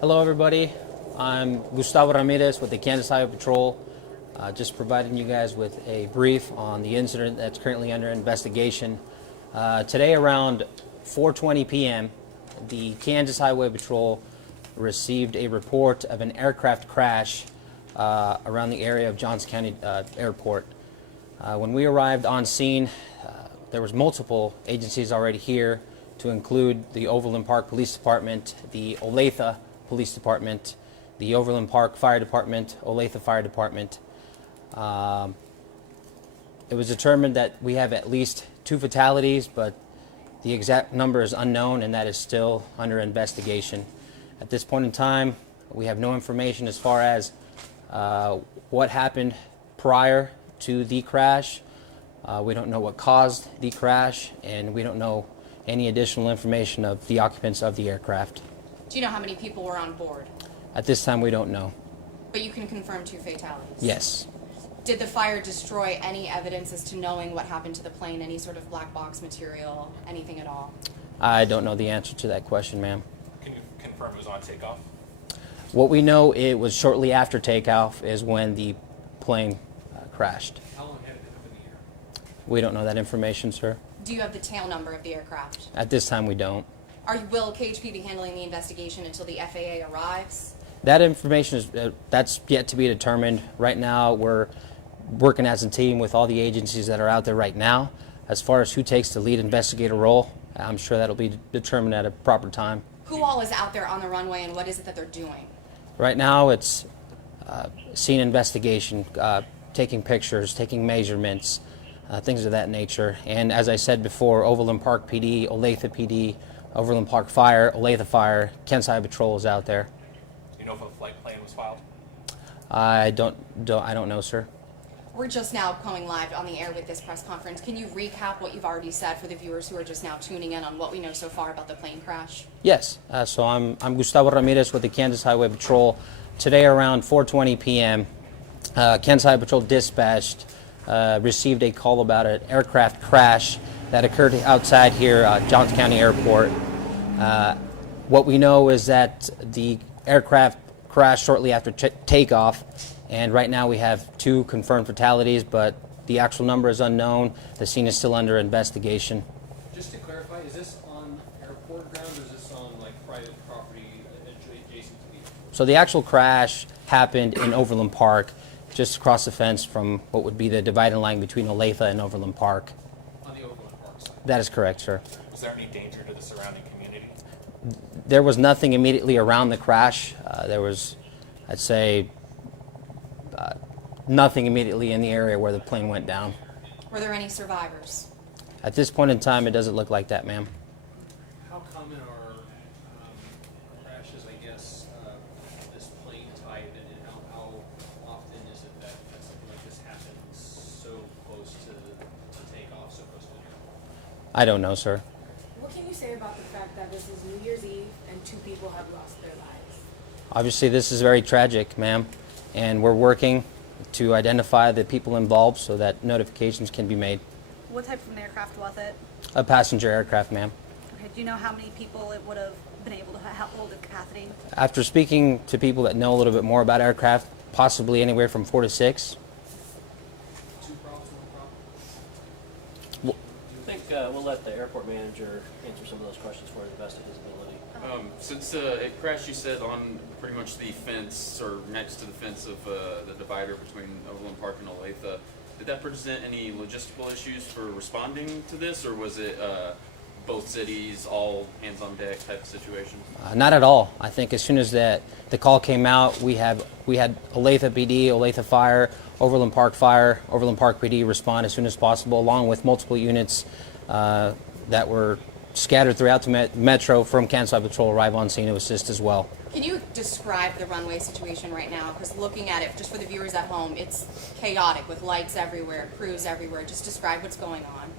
Hello, everybody. I'm Gustavo Ramirez with the Kansas Highway Patrol. Just providing you guys with a brief on the incident that's currently under investigation. Today around 4:20 p.m., the Kansas Highway Patrol received a report of an aircraft crash around the area of Johnson County Airport. When we arrived on scene, there was multiple agencies already here, to include the Overland Park Police Department, the Olathe Police Department, the Overland Park Fire Department, Olathe Fire Department. It was determined that we have at least 2 fatalities, but the exact number is unknown, and that is still under investigation. At this point in time, we have no information as far as what happened prior to the crash. We don't know what caused the crash, and we don't know any additional information of the occupants of the aircraft. Do you know how many people were on board? At this time, we don't know. But you can confirm 2 fatalities? Yes. Did the fire destroy any evidence as to knowing what happened to the plane, any sort of black box material, anything at all? I don't know the answer to that question, ma'am. Can you confirm it was on takeoff? What we know, it was shortly after takeoff is when the plane crashed. How long had it been up in the air? We don't know that information, sir. Do you have the tail number of the aircraft? At this time, we don't. Will KHP be handling the investigation until the FAA arrives? That information is that's yet to be determined. Right now, we're working as a team with all the agencies that are out there right now. As far as who takes the lead investigator role, I'm sure that'll be determined at a proper time. Who all is out there on the runway, and what is it that they're doing? Right now, it's scene investigation, taking pictures, taking measurements, things of that nature. And as I said before, Overland Park PD, Olathe PD, Overland Park Fire, Olathe Fire, Kansas Highway Patrol is out there. Do you know if a flight plan was filed? I don't know, sir. We're just now going live on the air with this press conference. Can you recap what you've already said for the viewers who are just now tuning in on what we know so far about the plane crash? Yes. So I'm Gustavo Ramirez with the Kansas Highway Patrol. Today around 4:20 p.m., Kansas Highway Patrol dispatched received a call about an aircraft crash that occurred outside here, Johnson County Airport. What we know is that the aircraft crashed shortly after takeoff, and right now we have 2 confirmed fatalities, but the actual number is unknown. The scene is still under investigation. Just to clarify, is this on airport ground or is this on like private property adjacent to the airport? So the actual crash happened in Overland Park, just across the fence from what would be the dividing line between Olathe and Overland Park. On the Overland Park side? That is correct, sir. Was there any danger to the surrounding community? There was nothing immediately around the crash. There was, I'd say, nothing immediately in the area where the plane went down. Were there any survivors? At this point in time, it doesn't look like that, ma'am. How common are crashes, I guess, this plane type, and how often is it that something like this happens so close to takeoff, so close to the airport? I don't know, sir. What can you say about the fact that this is New Year's Eve and 2 people have lost their lives? Obviously, this is very tragic, ma'am, and we're working to identify the people involved so that notifications can be made. What type of an aircraft was it? A passenger aircraft, ma'am. Okay, do you know how many people it would have been able to hold in capacity? After speaking to people that know a little bit more about aircraft, possibly anywhere from 4 to 6. 2 problems, 1 problem? I think we'll let the airport manager answer some of those questions for the best of his ability. Since it crashed, you said, on pretty much the fence or next to the fence of the divider between Overland Park and Olathe, did that present any logistical issues for responding to this, or was it both cities, all hands on deck type of situation? Not at all. I think as soon as the call came out, we had Olathe PD, Olathe Fire, Overland Park PD respond as soon as possible, along with multiple units that were scattered throughout the metro from Kansas Highway Patrol arrive on scene to assist as well. Can you describe the runway situation right now? Because looking at it, just for the viewers at home, it's chaotic with lights everywhere, crews everywhere. Just describe what's going on.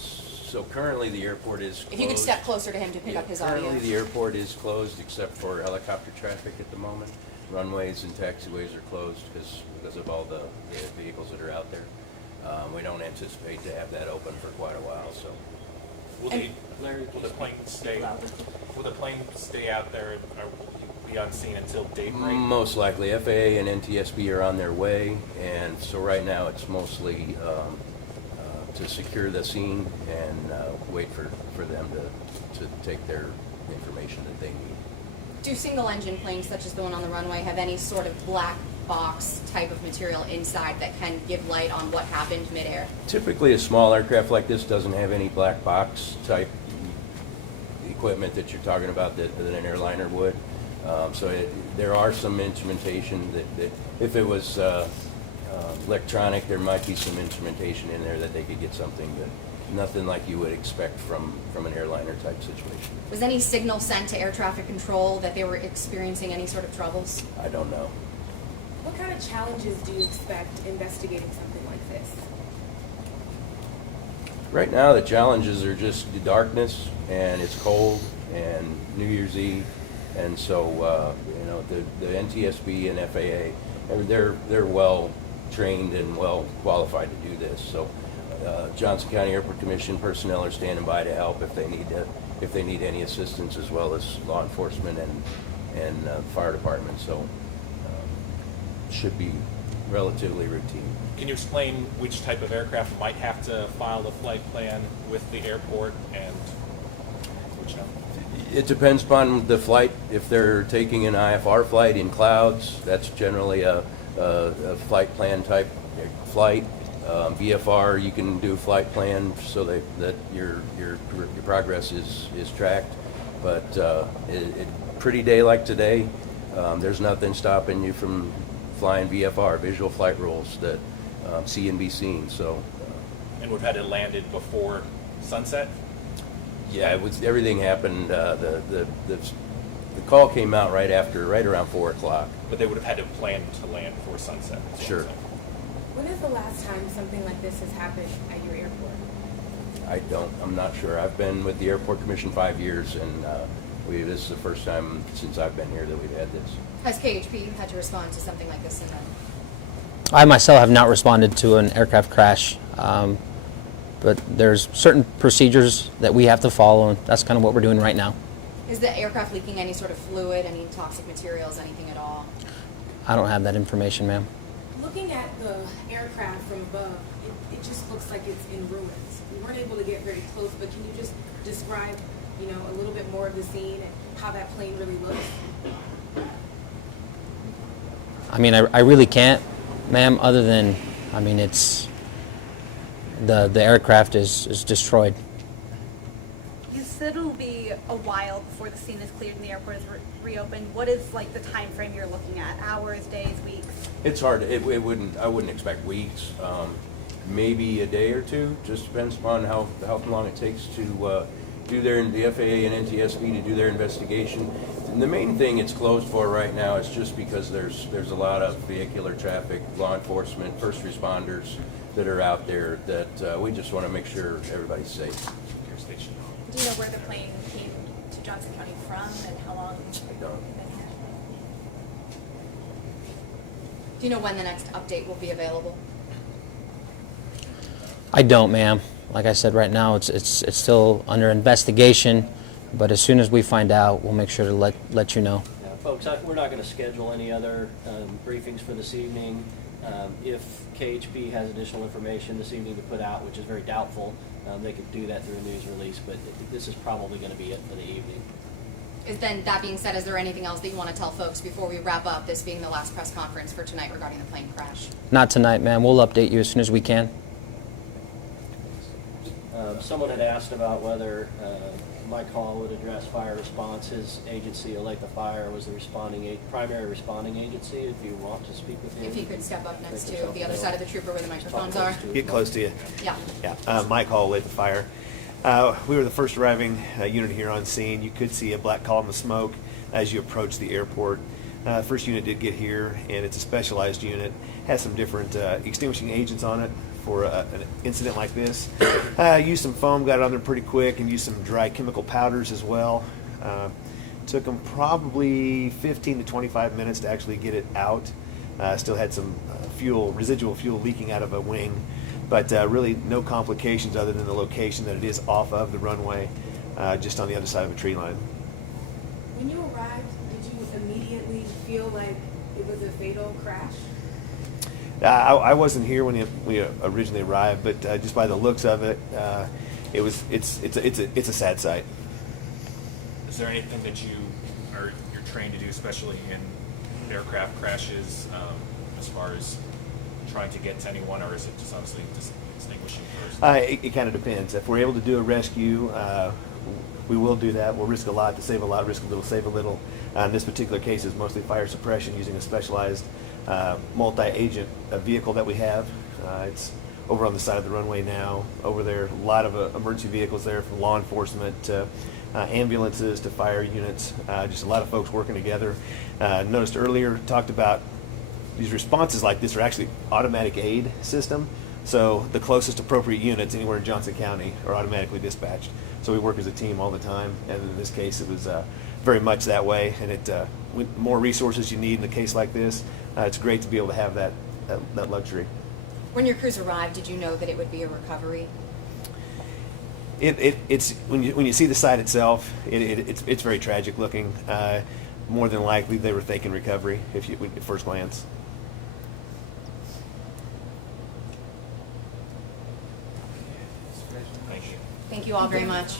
So currently the airport is closed. If you could step closer to him to pick up his audio. Currently the airport is closed except for helicopter traffic at the moment. Runways and taxiways are closed because of all the vehicles that are out there. We don't anticipate to have that open for quite a while. So. Will the plane stay? Will the plane stay out there? Or be on scene until daybreak? Most likely. FAA and NTSB are on their way, and so right now it's mostly to secure the scene and wait for them to take their information that they need. Do single engine planes such as the one on the runway have any sort of black box type of material inside that can give light on what happened midair? Typically, a small aircraft like this doesn't have any black box type equipment that you're talking about that an airliner would. There are some instrumentation that if it was electronic, there might be some instrumentation in there that they could get something, but nothing like you would expect from an airliner type situation. Was any signal sent to air traffic control that they were experiencing any sort of troubles? I don't know. What kind of challenges do you expect investigating something like this? Right now, the challenges are just the darkness, and it's cold, and New Year's Eve, and so the NTSB and FAA, they're well trained and well qualified to do this. So Johnson County Airport Commission personnel are standing by to help if they need any assistance, as well as law enforcement and fire department. So should be relatively routine. Can you explain which type of aircraft might have to file the flight plan with the airport and which no? It depends upon the flight. If they're taking an IFR flight in clouds, that's generally a flight plan type flight. VFR, you can do a flight plan so that your progress is tracked. But pretty day like today, there's nothing stopping you from flying VFR, visual flight rules that see and be seen. So. And would have had it landed before sunset? Yeah, everything happened. The call came out right around 4 o'clock. But they would have had to plan to land before sunset. is what I'm Sure. saying. When is the last time something like this has happened at your airport? I'm not sure. I've been with the Airport Commission 5 years, and this is the first time since I've been here that we've had this. Has KHP had to respond to something like this in them? I myself have not responded to an aircraft crash, but there's certain procedures that we have to follow, and that's kind of what we're doing right now. Is the aircraft leaking any sort of fluid, any toxic materials, anything at all? I don't have that information, ma'am. Looking at the aircraft from above, it just looks like it's in ruins. We weren't able to get very close, but can you just describe, a little bit more of the scene and how that plane really looks? I mean, I really can't, ma'am, other than, it's, the aircraft is destroyed. You said it'll be a while before the scene is cleared and the airport is reopened. What is like the time frame you're looking at? Hours, days, weeks? It's hard. I wouldn't expect weeks. Maybe a day or two. Just depends upon how long it takes to do the FAA and NTSB to do their investigation. And the main thing it's closed for right now is just because there's a lot of vehicular traffic, law enforcement, first responders that are out there that we just want to make sure everybody's safe. Air station. Do you know where the plane came to Johnson County from and how long? I don't. Do you know when the next update will be available? I don't, ma'am. Like I said, right now it's still under investigation, but as soon as we find out, we'll make sure to let you know. Yeah, folks, we're not going to schedule any other briefings for this evening. If KHP has additional information this evening to put out, which is very doubtful, they could do that through a news release, but this is probably going to be it for the evening. Then, that being said, is there anything else that you want to tell folks before we wrap up, this being the last press conference for tonight regarding the plane crash? Not tonight, ma'am. We'll update you as soon as we can. Someone had asked about whether my call would address fire response. His agency, Olathe Fire, was the primary responding agency. If you want to speak with him. If you could step up next Make to the other yourself side of the trooper where the microphones Talk are. close to it. Get close to you. Yeah. Yeah, Mike Hall with the fire. We were the first arriving unit here on scene. You could see a black column of smoke as you approach the airport. First unit did get here, and it's a specialized unit. Has some different extinguishing agents on it for an incident like this. Used some foam, got it on there pretty quick, and used some dry chemical powders as well. Took them probably 15 to 25 minutes to actually get it out. Still had some residual fuel leaking out of a wing, but really no complications other than the location that it is off of the runway, just on the other side of a tree line. When you arrived, did you immediately feel like it was a fatal crash? I wasn't here when we originally arrived, but just by the looks of it, it's a sad sight. Is there anything that you're trained to do, especially in aircraft crashes, as far as trying to get to anyone, or is it just honestly distinguishing first? It kind of depends. If we're able to do a rescue, we will do that. We'll risk a lot to save a lot, risk a little, save a little. In this particular case, it's mostly fire suppression using a specialized multi-agent vehicle that we have. It's over on the side of the runway now. Over there, a lot of emergency vehicles there, from law enforcement to ambulances to fire units. Just a lot of folks working together. Noticed earlier, talked about these responses like this are actually automatic aid system. So the closest appropriate units anywhere in Johnson County are automatically dispatched. So we work as a team all the time, and in this case it was very much that way. And with more resources you need in a case like this, it's great to be able to have that luxury. When your crews arrived, did you know that it would be a recovery? It's when you see the site itself, it's very tragic looking. More than likely they were thinking recovery at first glance. Thank you. Thank you all very much.